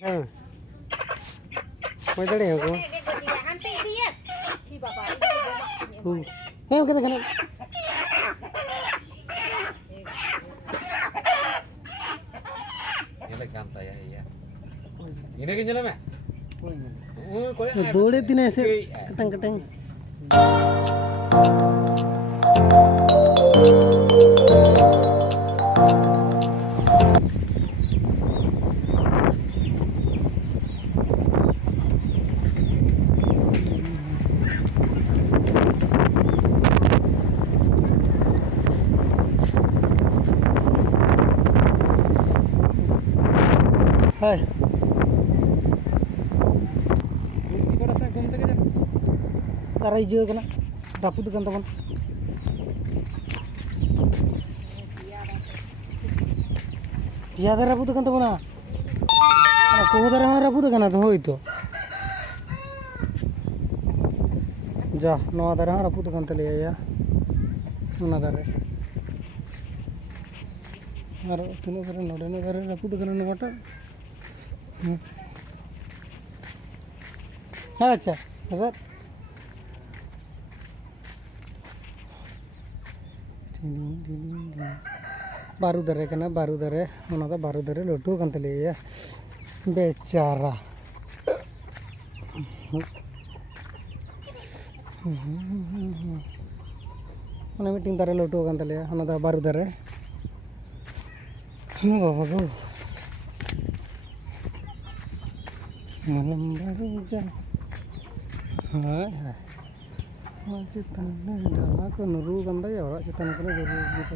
Sao? Mấy cái này hả cô? Nghe cái này. Ini kan jalan mah? Dole दिन ऐसे कटंग कटंग हाय तारा hijau kena raput kan teman iya ada raput kan teman aku udah raput kan tuh itu jah no ada raput kan teli ya mana ada ada tuh ada raput kan nih mata अच्छा sir बारू दरे कना बारू दरे उना दा बारू दरे लोटू कंतले या बेचारा उना मीटिंग दरे लोटू कंतले या उना दा बारू दरे बाबा गो malam baja hai hai masih tanah dah aku nuru kan dah ya orang cetan kena nuru gitu